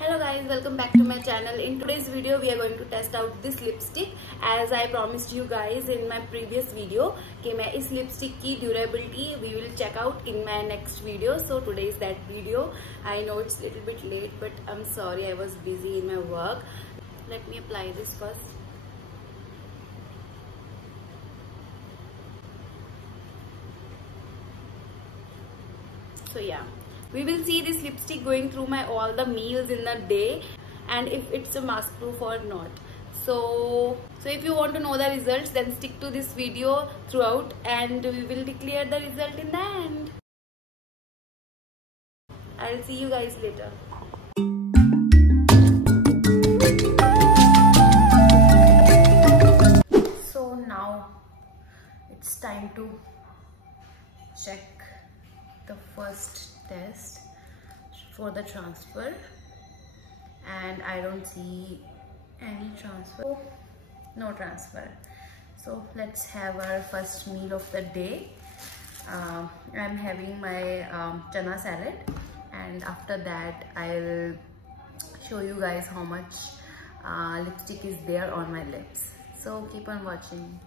Hello guys, welcome back to my channel. In today's video we are going to test out this lipstick as I promised you guys in my previous video कि मैं इस lipstick की durability we will check out in my next video. So today is that video. I know it's a little bit late but I'm sorry, I was busy in my work. Let me apply this first. So yeah, we will see this lipstick going through my all the meals in the day and if it's a mask proof or not. So if you want to know the results, then stick to this video throughout and we will declare the result in the end. I'll see you guys later. So now it's time to check the first test for the transfer and I don't see any transfer. No transfer. So let's have our first meal of the day. I'm having my chana salad and after that I'll show you guys how much lipstick is there on my lips. So keep on watching.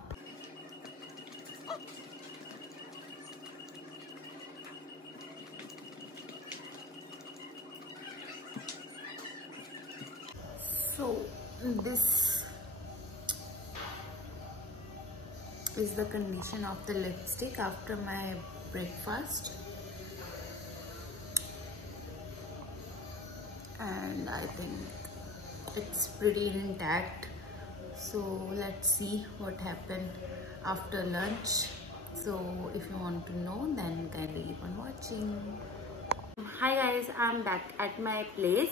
So this is the condition of the lipstick after my breakfast, and I think it's pretty intact. So let's see what happened after lunch. So if you want to know, then kindly keep on watching. Hi guys, I'm back at my place.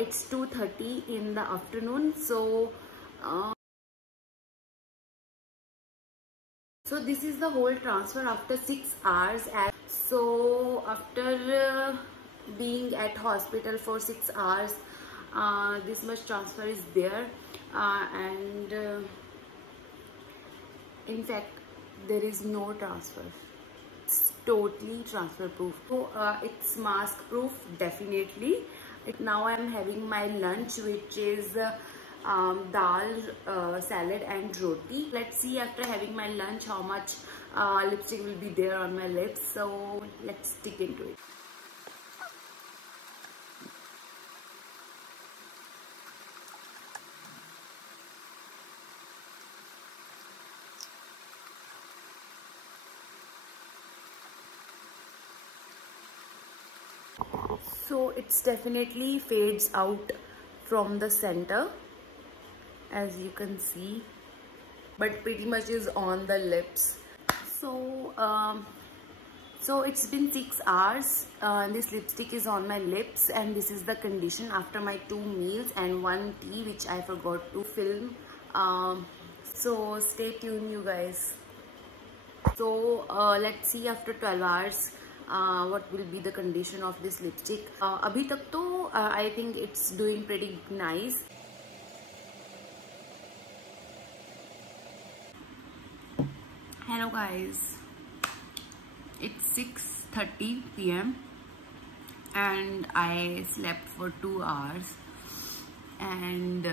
It's 2:30 in the afternoon. So this is the whole transfer after 6 hours. So after being at hospital for 6 hours, this much transfer is there, and in fact there is no transfer. It's totally transfer proof. So it's mask proof definitely. Now I'm having my lunch, which is dal, salad and roti. Let's see after having my lunch how much lipstick will be there on my lips. So let's dig into it. So it's definitely fades out from the center, as you can see, but pretty much is on the lips. So it's been 6 hours. This lipstick is on my lips and this is the condition after my 2 meals and 1 tea, which I forgot to film. So stay tuned you guys. So let's see after 12 hours what will be the condition of this lipstick. Abhi tak to I think it's doing pretty nice. Hello guys, it's 6:30 p.m. and I slept for 2 hours and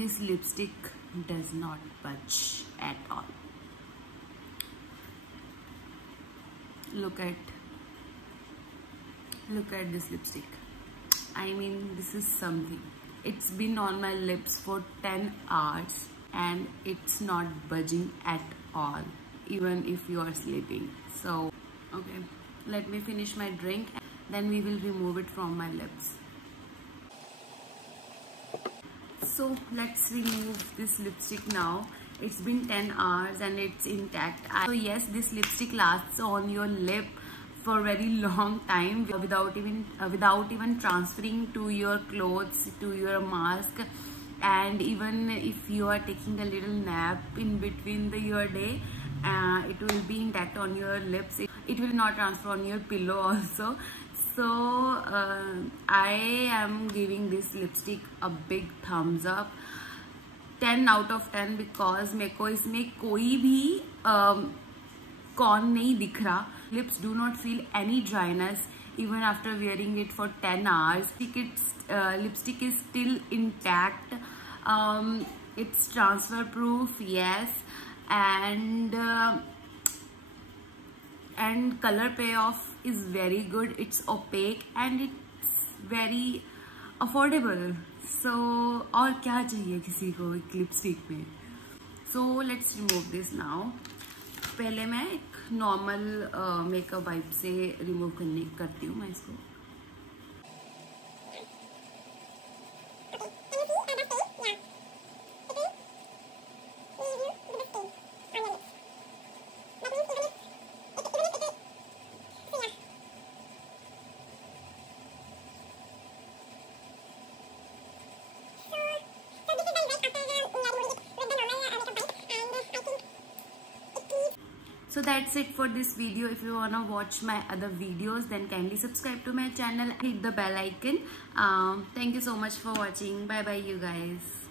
this lipstick does not budge at all. Look at this lipstick. I mean, this is something. It's been on my lips for 10 hours and it's not budging at all, even if you are sleeping. So okay, let me finish my drink and then we will remove it from my lips. So let's remove this lipstick now. It's been 10 hours and it's intact. So yes, this lipstick lasts on your lip for a very long time without even transferring to your clothes, to your mask, and even if you are taking a little nap in between your day, it will be intact on your lips. It will not transfer on your pillow also. So I am giving this lipstick a big thumbs up, 10 out of 10, because मेरे को इसमें कोई भी corn नहीं दिख रहा. Lips do not feel any dryness, even after wearing it for 10 hours. Lipstick is still intact. It's transfer proof, yes, and color payoff is very good. It's opaque and it's very affordable. So और क्या चाहिए किसी को एक lipstick में. So let's remove this now. पहले मैं एक नॉर्मल मेकअप वाइप से रिमूव करती हूँ मैं इसको. So that's it for this video. If you wanna watch my other videos, then kindly subscribe to my channel and hit the bell icon. Thank you so much for watching. Bye bye you guys.